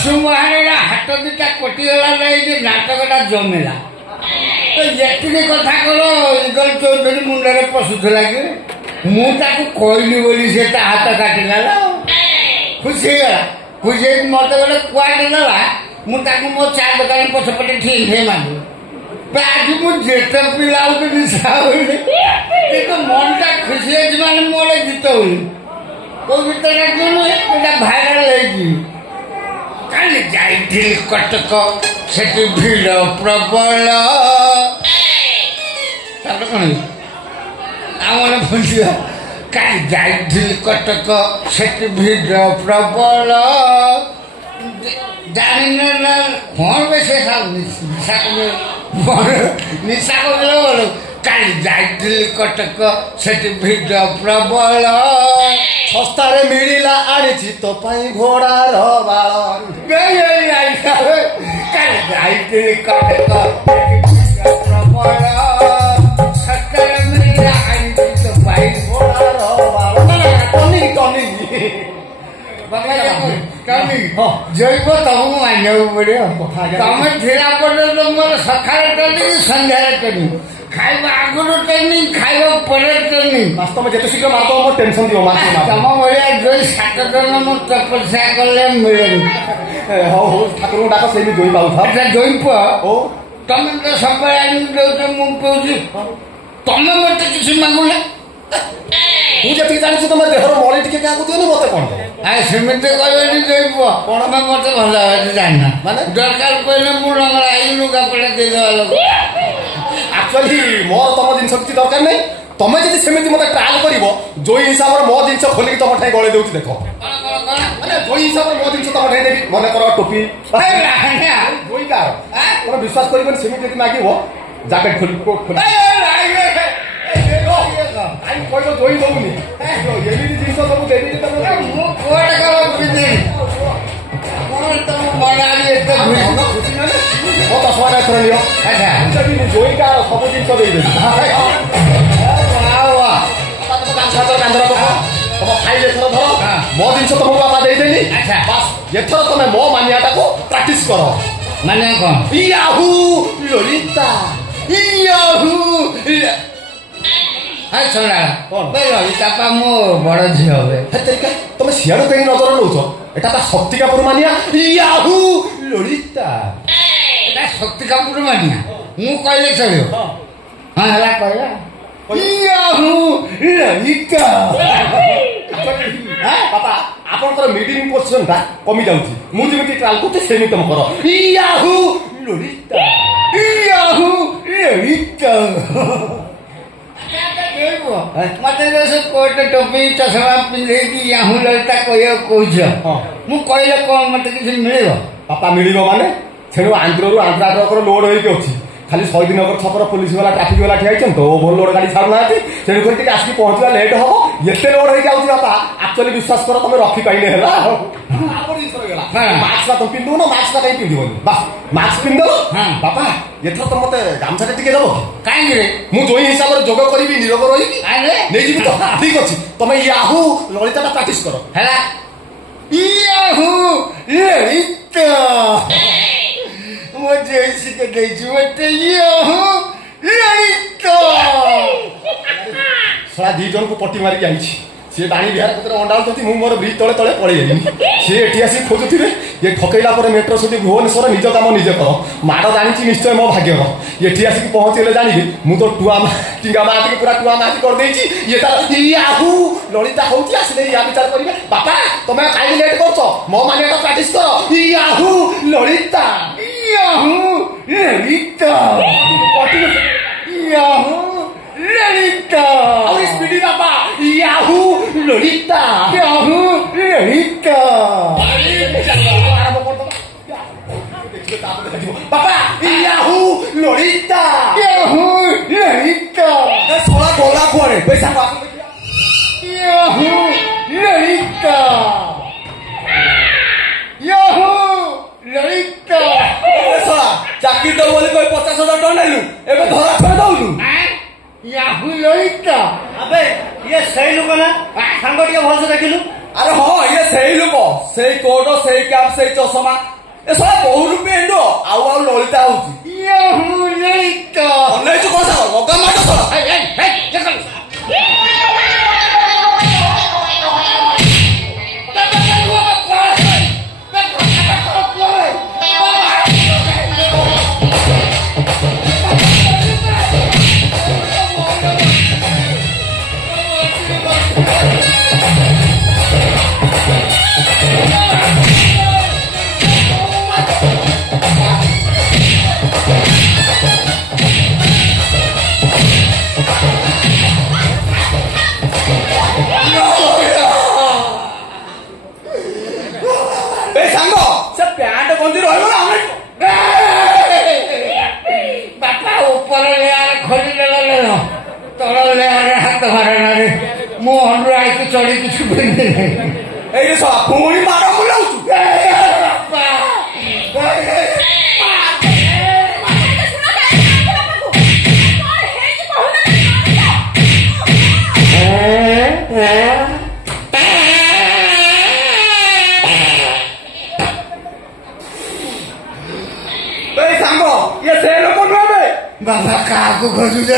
ସୁମହାରର ହାତ ଦିଟା କଟିଗଲା ନାହିଁ ନାଟକଟା ଜମିଲା ତ ଯେତିକି କଥା କର ଇଗଲ ଚୌଧୁରୀ ମୁଣ୍ଡରେ ପଶୁଥିଲା କି ମୁଁ ତାକୁ କହିଲି ବୋଲି ସେ ତା ହାତ କାଟିଲା ଖୁସି ହେଇଗଲା ଖୁସି ହେଇକି ମତେ ଗୋଟେ କୁଆଡ଼େ ଦେଲା ମୁଁ ତାକୁ ମୋ ଚା ଦୋକାନ ପଛପଟେ ଠିକ୍ ହେଇ ମାରିଲି ଆଜି ମୁଁ ଯେତେ ପିଲା ନିଶା ହଉନି କିନ୍ତୁ ମନଟା ଖୁସି ହେଇଛି ମାନେ ମୁଁ ଗୋଟେ ଗୀତ ହଉନି କୋଉ ଗୀତଟା କିଣୁ ଏଇଟା ଭାଇରାଲ ହେଇଛି କାଲି ଯାଇଥିଲି କଟକ ସେଠି ଭିଡ଼ ପ୍ରବଳ ତାପରେ କଣ ଆମର ବୁଝିବା କାଲି ଯାଇଥିଲି କଟକ ସେଠି ଭିଡ଼ ପ୍ରବଳ ଜାଣିନ ନା କଣ ବେଶୀ ନିଶା କରିଦେଲ କାଲି ଯାଇଥିଲି କଟକ ସେଠି ଭିଡ଼ ପ୍ରବଳ ଶସ୍ତାରେ ମିଳିଲା ଆଣିଛି ତୋ ପାଇଁ ଘୋଡ଼ାର ବାଳ କାଲି ଯାଇଥିଲି କଟକ ପ୍ରବଳ ଶସ୍ତାରେ ମିଳିଲା ଆଣିଛି ତୋ ପାଇଁ ଘୋଡ଼ାର ବାଳ ଜୈବ ତମକୁ ମାନିବାକୁ ପଡିବ ତମେ ଥିଲା ପର୍ଯ୍ୟନ୍ତ ମୋର ସକାଳେ ଟ୍ରେନିଂ ସନ୍ଧ୍ୟାରେ ଟ୍ରେନିଂ ଖାଇବା ଆଗରୁ ଟ୍ରେନିଂ ଖାଇବା ପରେ ଟ୍ରେନିଂ ତମେ ଯେତେ ଶୀଘ୍ର ମାରିଦବ ମୋର ଟେନସନ ଦିଅ ତମ ଭଳିଆ ଯୋଉ 7 ଜଣ ମୁଁ ତପସ୍ୟା କଲେ ମିଳେନି ହଉ ହଉ ଠାକୁରଙ୍କୁ ଡାକ ସେମିତି ଜୋଇ ପାଉଥାଉ ଜୈବ ତମେ ତ ସବୁବେଳେ ଆଣିକି ଦଉଛ ମୁଁ କହୁଛି ତମେ ମତେ କିଛି ମାଗୁନା ମୁଁ ଯେତିକି ଜାଣିଛି ତମେ ଦେହର ମଳି ଟିକେ କାହାକୁ ଦିଅନି ମତେ କଣ ସେମିତି କହିବେନି ଜୈବ କଣ ମତେ ଭଲ ଭାବରେ ଜାଣିନା ମାନେ ଦରକାର କହିଲେ ମୁଁ ରଙ୍ଗଳା ହେଇକି ଲୁଗାପଟା ଦେଇଦେବା ଲୋକ ଆକ୍ଚୁଆଲି ମୋର ତମ ଜିନିଷ କିଛି ଦରକାର ନାହିଁ ତମେ ଯଦି ସେମିତି ମତେ ଟ୍ରାଏଲ କରିବ ଯୋଇ ହିସାବରେ ମୋ ଜିନିଷ ଖୋଲିକି ତମ ଠାଇ ଗଳେଇ ଦଉଛି ଦେଖ ମାନେ ଯୋଇ ହିସାବରେ ମୋ ଜିନିଷ ତମ ଠାଇ ଦେବି ମନେକର ଟୋପି ଯୋଇ କାର ତମେ ବିଶ୍ୱାସ କରିବନି ସେମିତି ଯଦି ମାଗିବ ଜ୍ୟାକେଟ ଖୋଲି କହିବ ଜୋଇ ଦଉନି ଏମିତି ଜିନିଷ ସବୁ ଦେବି ମୁଁ କୁଆଡେ ମୋ 10 ଟଙ୍କା ଏଥର ନିଅ ଜୋଇଟା ସବୁ ଜିନିଷ ଦେଇଦେବି କାନ୍ଧର ପକ ତମ ଖାଇଲେ ଏଥର ଧର ମୋ ଜିନିଷ ତମକୁ ବାପା ଦେଇଦେଲି ଏଥର ତମେ ମୋ ମାନିଆଟାକୁ ପ୍ରାକ୍ଟିସ କର ମାନେ କଣ ଇୟାହୁ ଲଳିତା ଇୟାହୁ ଶୁଣା ଲଳିତା ମୋ ବଡ ଝିଅ ହୁଏ ତମେ ସିଆଡୁ କାହିଁକି ନଜର ନଉଛ ଏଟା ତା ଶକ୍ତି କାପୁର ମାନିଆ ଇୟାହୁ ଲଳିତା ଏଟା ଶକ୍ତି କାପୁର ମାନିଆ ମୁଁ କହିଲେ ଚଳିବ ହଁ ହେଲା କହିବା ଇୟାହୁ ଲଳିତା ବାପା ଆପଣଙ୍କର ମିଡିଂ ପୋଜିସନ ଟା କମି ଯାଉଛି ମୁଁ ଯେମିତି ଟ୍ରାଏଲ କରୁଛି ସେମିତି ତମ କର ଇୟାହୁ ଲଳିତା ଇୟାହୁ ଲଳିତା ମତେ କୋଟ ଟୋପି ଚଷମା ପିନ୍ଧେଇକି ୟାହୁ ଲଳିତା କହିବାକୁ କହୁଛ ମୁଁ କହିଲେ କଣ ମତେ କିଛି ମିଳିବ ବାପା ମିଳିବ ମାନେ ସେଣୁ ଆନ୍ଧ୍ରରୁ ଆନ୍ଧ୍ରା ଟ୍ରକର ଲୋଡ ହେଇକି ଅଛି ଖାଲି ଶହୀଦନଗର ଛକର ପୋଲିସ ବାଲା ଟ୍ରାଫିକ ବାଲା ଠିଆ ହେଇଛନ୍ତି ତ ଓଭର ଲୋଡ ଗାଡି ଛାଡୁନାହାନ୍ତି ତେଣୁକରି ଟିକେ ଆସିକି ପହଞ୍ଚିବା ଲେଟ୍ ହବ ଏତେ ଲୋଡ ହେଇକି ଯାଉଛି ବାପା ଆକ୍ଚୁଆଲି ବିଶ୍ୱାସ କର ତମେ ରଖିପାଇଲେ ହେଲା ମାସ୍କ ତମେ ପିନ୍ଧିବ ନା ମାସ୍କ କାହିଁ ପିନ୍ଧିବନି ବାସ୍ ମାସ୍କ ପିନ୍ଧିବ ବାପା ଏଥର ତ ମତେ ଗାମୁଛାଟା ଟିକେ ଦବ କାହିଁକି ମୁଁ ଯୋଇ ହିସାବରେ ଯୋଗ କରିବି ନିରୋଗ ରହିବି ନେଇଯିବି ତ ଠିକ ଅଛି ତମେ ୟାହୁ ଲଳିତାଟା ପ୍ରାକ୍ଟିସ କର ହେଲା ୟାହୁ ଲଳିତା ମୋ ଜୟଶ୍ରୀକେ ଦେଇଛୁ ମତେ ୟାହୁ ଲଳିତା ଶଳା 2 ଜଣଙ୍କୁ ପଟି ମାରିକି ଆଇଛି ସିଏ ବାଣୀ ବିହାର ଭିତରେ ଅଣ୍ଡାଉଛନ୍ତି ମୁଁ ମୋର ବ୍ରିଜ ତଳେ ତଳେ ପଳେଇ ଯାଇନି ସିଏ ଏଠି ଆସିକି ଖୋଜୁଥିବେ ଇଏ ଠକେଇଲା ପରେ ମେଟ୍ରୋ ସିଟି ଭୁବନେଶ୍ୱର ନିଜ କାମ ନିଜେ କର ମାଡ଼ ଜାଣିଛି ନିଶ୍ଚୟ ମୋ ଭାଗ୍ୟର ଏଠି ଆସିକି ପହଞ୍ଚିଗଲେ ଜାଣିବି ମୁଁ ତ ଟିଙ୍ଗା ମାଟିକି ପୁରା ଟୁଆ ମାଟି କରିଦେଇଛି ଇଏ ତାର ୟାହୁ ଲଳିତା ହଉଛି ଆସିଲେ ୟା ବିଚାର କରିବେ ବାପା ତମେ କାହିଁକି ଲେଟ୍ କରୁଛ ମୋ ମାନେ ତ ପ୍ରାକ୍ଟିସ କର ୟାହୁ ଲଳିତା ୟାହୁ ଲଳିତା ୟାହୁ ଲଳିତା ଆହୁରି ସ୍ପିଡି ବାପା ୟାହୁ ଲଳିତା ୟାହୁ ଲଳିତା ବାପା ୟାହୁ ଲଳିତା ୟାହୁ ଲଳିତା ଶଳା ଗଲା କୁଆଡେ ପଇସା ୟାହୁ ଲଳିତା ୟାହୁ ଲଳିତା ଶଳା ଚାକିରି ଦବୁ ବୋଲି କହି 50,000 ଟଙ୍କା ନେଲୁ ଏବେ ଧରା ଛୁଆ ଦଉଛୁ ୟାହୁ ଲଳିତା ଆବେ ଇଏ ସେଇ ଲୋକ ନା ସାଙ୍ଗ ଟିକେ ଭଲସେ ଦେଖିଲୁ ଆରେ ହଁ ସେଇ କୋଟ ସେଇ କ୍ୟାପ୍ ସେଇ ଚଷମା ଏ ଶଳା ବହୁ ରୂପେ ଏଣ୍ଡୁ ଆଉ ଲଳିତା ହଉଛି ଅନେଇଛୁ କଣ ସାଙ୍ଗ ଲଗା ମାଟ ଶଳା ମୁଁ ଅନୁରାଇକୁ ଚଢି କିଛି ବୁଝି ଏଇ ପୁଣି ମାଡ଼ ବୁଲାଉଛୁ ସାଙ୍ଗ ଇଏ ସେ ଲୋକ ନୁହେଁ ବାବା କାହାକୁ ଖୋଜୁଛ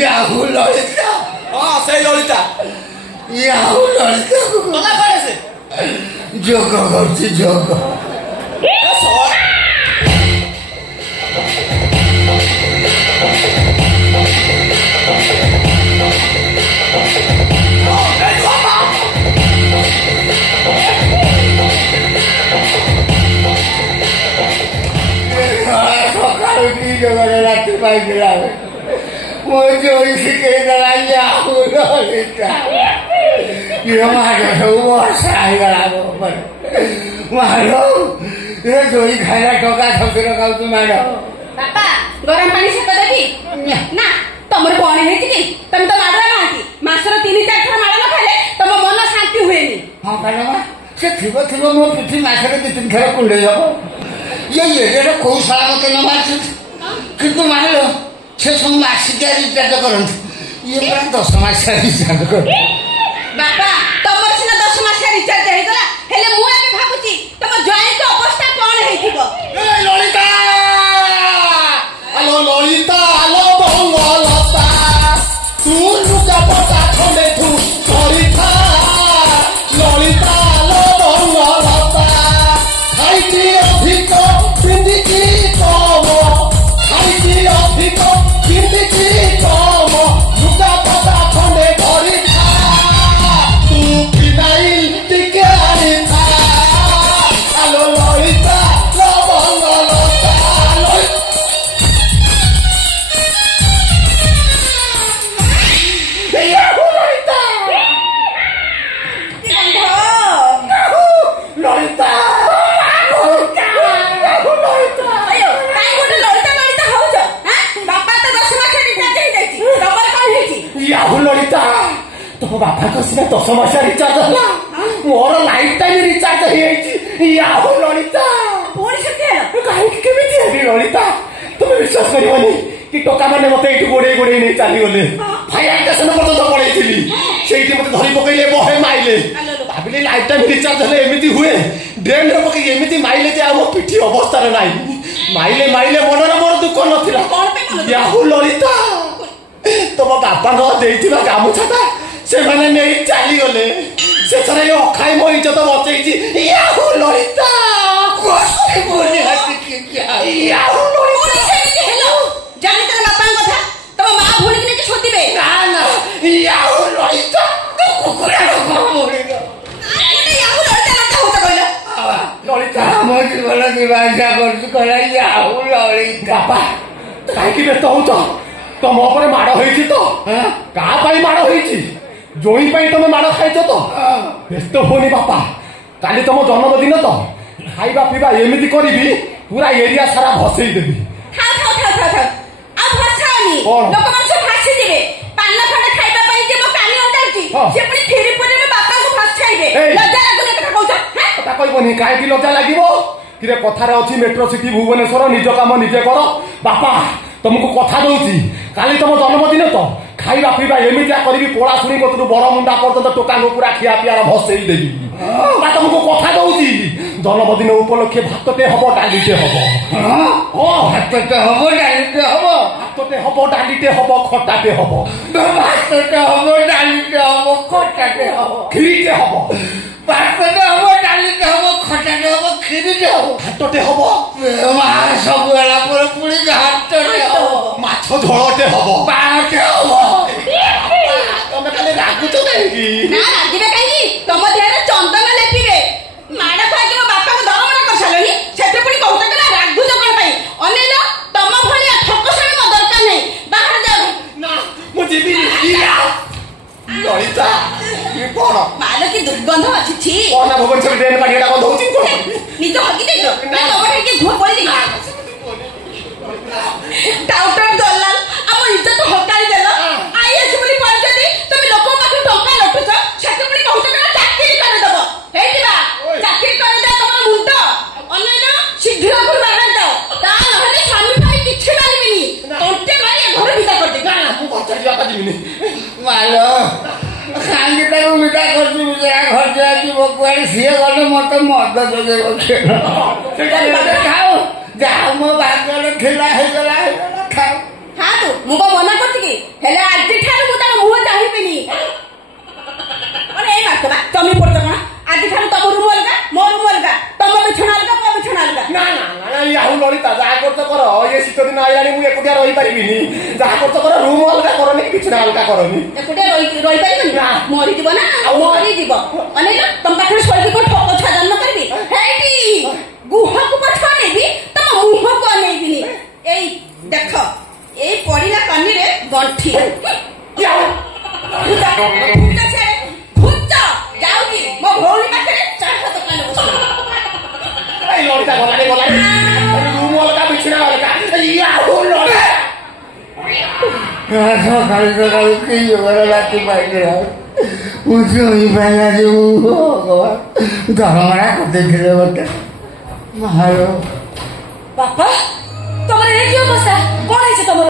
ୟାହୁ ଲଳିତା ହଁ ସେଇ ଲଳିତା ୟାହୁ ଲଳିତା ଯୋଗ କରୁଛି ଯୋଗ ସକାଳୁ କି ଯୋଗରେ ରାତି ପାଇଥିଲା ମୋ ଯୋଇ ଶିଖେଇଦେଲା ୟାହୁ ଲଳିତା ମାଡ଼ ସବୁ ବର୍ଷା ହେଇଗଲା ମୋ ଉପରେ ମାଡ଼ ଯୋଇ ଖାଇଲା ଟଙ୍କା ଠକିର ଖାଉଛୁ ମାଡ଼ ବାପା ଗରମ ପାଣି ସେକ ଦେବି ନା ତମର କଣ ହେଇଛି କି ତମେ ତ ମାଡ଼ ନାହାନ୍ତି ମାସର 3-4 ଥର ମାଡ଼ ନ ଖାଇଲେ ତମ ମନ ଶାନ୍ତି ହୁଏନି ହଁ କାରଣ ସେ ଥିବ ମୋ ପିଠି ମାସରେ 2-3 ଥର କୁଣ୍ଡେଇ ହବ ଇଏ କୋଉ ଶାଳା ମତେ ନ ମାରୁଛନ୍ତି କିନ୍ତୁ ମାରିଲ ସେ ସବୁ ମାସିକିଆ ରିଚାର୍ଜ କରନ୍ତି ଇଏ ପୁରା 10 ମାସିଆ ରିଚାର୍ଜ କରନ୍ତି ବାପା ତମର ସିନା 10 ମାସିଆ ରିଚାର୍ଜ ହେଇଗଲା ହେଲେ ମୁଁ ଏବେ ଭାବୁଛି ତମ ଜୟଙ୍କ ଅବସ୍ଥା କଣ ହେଇଥିବ ଲଳିତା ଆଲୋ ଲଳିତା ଆଲୋ ବଙ୍ଗଲତା ତୁ ଲୁଗା ପଟା ଖଣ୍ଡେ ତୁ କରିଥା ଲଳିତା ଆଲୋ ବଙ୍ଗଲତା ଖାଇକି ଅଧିକ ପିନ୍ଧିକି କମ ଖାଇକି ଅଧିକ ପିନ୍ଧିକି କମ ଲୁଗା ପଟା ଖଣ୍ଡେ କରିଥା ତୁ ଫିନାଇଲ ଟିକେ ଆଣିଥା ଆଲୋ ଲଳିତା ଲୋ ବଙ୍ଗଲତା ଲଳିତା ୟାହୁ ଲଳିତା ତୋ ବାପାଙ୍କ ସିନା 10 ମାସିଆ ରିଚାର୍ଜ ହେଲା ମୋର ଲାଇଫ ଟାଇମ ରିଚାର୍ଜ ହେଇଯାଇଛି ୟାହୁ ଲଳିତା କାହିଁକି କେମିତି ହେବି ଲଳିତା ତୁମେ ବିଶ୍ୱାସ କରିବନି କି ଟୋକା ମାନେ ମତେ ଏଇଠୁ ଗୋଡେଇ ନେଇ ଚାଲିଗଲେ ଫାୟାର ଷ୍ଟେସନ ପର୍ଯ୍ୟନ୍ତ ପଳେଇଥିଲି ସେଇଠି ମତେ ଧରି ପକେଇଲେ ବହେ ମାଇଲେ ଭାବିଲି ଲାଇଫ ଟାଇମ ରିଚାର୍ଜ ହେଲେ ଏମିତି ହୁଏ ଡ୍ରେନରେ ପକେଇ ଏମିତି ମାଇଲେ ଯେ ଆଉ ମୋ ପିଠି ଅବସ୍ଥାରେ ନାହିଁ ମାଇଲେ ମନରେ ମୋର ଦୁଃଖ ନଥିଲା ୟାହୁ ଲଳିତା ତମ ବାପାଙ୍କ ଦେଇଥିବା ଗାମୁଛାଟା ସେମାନେ ନେଇ ଚାଲିଗଲେ ଶେଷରେ ଅଖାଇ ମୋ ଇଜ୍ଜତ ବଞ୍ଚେଇଛି ୟାହୁ ଲଳିତା ଜାଣିଛ ବାପାଙ୍କ କଥା ତମ ମା ଭଉଣୀକି ନେଇକି ଶୋଧିବେ ୟାହୁ ଲଳିତା ଲଳିତା ଆମ ଜୀବନ ଦିବାସିଆ କରୁଛୁ କହିଲା ୟାହୁ ଲଳିତା ବାପା କାହିଁକି ବ୍ୟସ୍ତ ହଉଛ ତମ ଉପରେ ମାଡ଼ ହେଇଛି ତ କାହା ପାଇଁ ମାଡ଼ ହେଇଛି ଜୋଇଁ ପାଇଁ ତମେ ମାଡ଼ ଖାଇଛ ତ ବ୍ୟସ୍ତ ହୁଅନି ବାପା କାଲି ତମ ଜନ୍ମଦିନ ତ ଖାଇବା ପିଇବା ଏମିତି କରିବି ପୁରା ଏରିଆ ସାରା ଭସେଇ ଦେବି ଆଉ ଭସାନି ଲୋକମାନେ ସବୁ ଭାସିଯିବେ ପାନ ଖଣ୍ଡେ ଖାଇବା ପାଇଁ ଯେ ମୋ କାନି ଅଣ୍ଡାଉଛି ସେ ପୁଣି ଫେରି ପୁଣି ବାପାଙ୍କୁ ଭସାଇବେ ଲଜ୍ଜା ଲାଗୁନି କଥା କହୁଛ କଥା କହିବନି କାହିଁକି ଲଜ୍ଜା ଲାଗିବ କିରେ କଥାରେ ଅଛି ମେଟ୍ରୋ ସିଟି ଭୁବନେଶ୍ୱର ନିଜ କାମ ନିଜେ କର ବାପା ତମକୁ କଥା ଦଉଛି କାଲି ତମ ଜନ୍ମଦିନ ତ ଖାଇବା ପିଇବା ଏମିତିଆ କରିବି ପୋଳା ଶୁଣି କତରୁ ବଡ ମୁଣ୍ଡା ପର୍ଯ୍ୟନ୍ତ ଟୋକାଙ୍କୁ ପୁରା ଖିଆ ପିଆର ଭସେଇ ଦେବି ତମ ତମକୁ କଥା ଦଉଛି ଜନ୍ମଦିନ ଉପଲକ୍ଷେ ଭାତଟେ ହବ ଡାଲିଟେ ହବ। ଭାତଟେ ହବ ଡାଲିଟେ ହବ। ଭାତଟେ ହବ ଡାଲିଟେ ହବ ଖଟାଟେ ହବ। ଭାତଟେ ହବ ଡାଲିଟେ ହବ ଖଟାଟେ ହବ। କ୍ଷୀରିଟେ ହବ। ଭାତଟେ ହବ ଡାଲିଟେ ହବ ଖଟାଟେ ହବ କ୍ଷୀରିଟେ ହବ। ଘାଟଟେ ହବ। ମା ସବୁ ହେଲା ପରେ ପୁଣି ଘାଟଟେ ହବ। ମାଛ ଝୋଳଟେ ହବ। ବାଳଟେ ହବ। ତମେ ଖାଲି ରାଗୁଛ କାହିଁକି? ନା ରାଗିବେ କାହିଁକି? ତମ ଦେହରେ ଚନ୍ଦନ ଲେପିବେ। ମାଡ ଖାଇକି ମୋ ବାପାଙ୍କୁ ଦରମଣା କରିସାରିଲଣି, ସେଠି ପୁଣି କହୁଛ ନା ରାଗୁଛ କଣ ପାଇଁ? ଅନେଇଲ, ତମ ଭଳିଆ ଠକସାଣି ମୋ ଦରକାର ନାହିଁ। ବାହାରେ ଯାଉ। ନା ମୁଁ ଯିବିନି। ଲଳିତା କଣ ମାଲ କି ଦୁର୍ଗନ୍ଧ ଅଛି। କଣ ଭୁବନେଶ୍ୱର ଡ୍ରେନ୍ ପାଣି ଏଟା ଗନ୍ଧ ହଉଛି? ନିଜ ହକି ଦେଇଛ ନା ତମର ଟିକେ ଘୁଅ ପଡି ଦେଇଛ? ଟାଉଟର ଦଲାଲ ଆମ ଇଜ୍ଜତ ହକାଳି ଦେଲ। ଆଇଏସ୍ ବୋଲି କହିଛନ୍ତି, ତମେ ଲୋକଙ୍କ ପାଖରୁ ଟଙ୍କା ଲଟୁଛ, ସେଠି ପୁଣି କହୁଛ ନା ଚାକିରି କରିଦବ। ହେଇଯିବା ଚାକିରି କରିଦେ ତମର ମୁଣ୍ଡ। ଅନେଇଲ, ଶୀଘ୍ର ଘରୁ ବାହାରି ଯାଅ, ତା ନହେଲେ ସ୍ୱାମୀ ଭାଇ କିଛି ମାରିବିନି। ତଣ୍ଟେ ମାରି ଘର ବିଦା କରିଦେବି। ମୁଁ ପଚାରି ଯିବା ଯିବିନି। ମାଲ କାହିଁକି ତାକୁ ବିଦା କରୁଛୁ? ବିଚରା ଖର୍ଚ୍ଚ ଯିବ କୁଆଡେ? ସିଏ ଗଲେ ମତେ ମଦ ଯୋଗେଇବ ଖାଉ। ଯାହା ମୋ ଭାଗ୍ୟରେ ଥିଲା ହେଇଗଲା ହେଇଗଲା ଖାଉ। ହଁ ତୁ ମୁଁ କଣ ମନା କରୁଛି କି? ହେଲେ ଆଜିଠାରୁ ମୁଁ ତାର ମୁହଁ ଚାହିଁବିନି। ଏଇ ମାସ ବା ଜମି ପଡୁଛ କଣ? ଆଜିଠାରୁ ତମ ରୁମ ଅଲଗା, ମୋ ରୁମ ଅଲଗା, ତମ ବିଛଣା ଅଲଗା, ମୋ ବିଛଣା ଅଲଗା। ନା ନା ନା ଆଉ ଲଳିତା ଯାହା କରୁଛ କର। ଏ ଶୀତ ଦିନ ଆଇଲାଣି, ମୁଁ ଏକୁଟିଆ ରହିପାରିବିନି। ଯାହା କରୁଛ କର, ରୁମ ଅଲଗା କରନି, ବିଛଣା ଅଲଗା କରନି। ଏକୁଟିଆ ରହିପାରିବନି? ମରିଯିବ ନା ମରିଯିବ। ଅନେଇଲ, ତମ ପାଖରେ ଶୋଇକି କଣ ଠକ ଛୁଆ ଜନ୍ମ କରିବି? ହେଇଟି ଗୁହକୁ ପଛୁଆ ନେବି, ତମ ମୁହଁକୁ ଅନେଇବିନି। ଏଇ ଦେଖ, ଏଇ ପଡିଲା କାନିରେ ଗଣ୍ଠି। ଯାଉଛି ମୋ ଭଉଣୀ ପାଖରେ ଚାହା ଦୋକାନ ବସିବ। ଲଳିତା ଗଲାଣି ଗଲାଣି। ରୁମ ଅଲଗା ବିଛଣା ଅଲଗା। ସକାଳୁ ସକାଳୁ କି ଯୋଗର ରାତି ପାଇଥିଲା ମୁଁ ଶୋଇପାରିଲା ଯୋଉ ଦରମଣା କରିଦେଇଥିଲେ ମତେ। ବାପା ତମର ଏ କି ଅବସ୍ଥା? କଣ ହେଇଛି ତମର?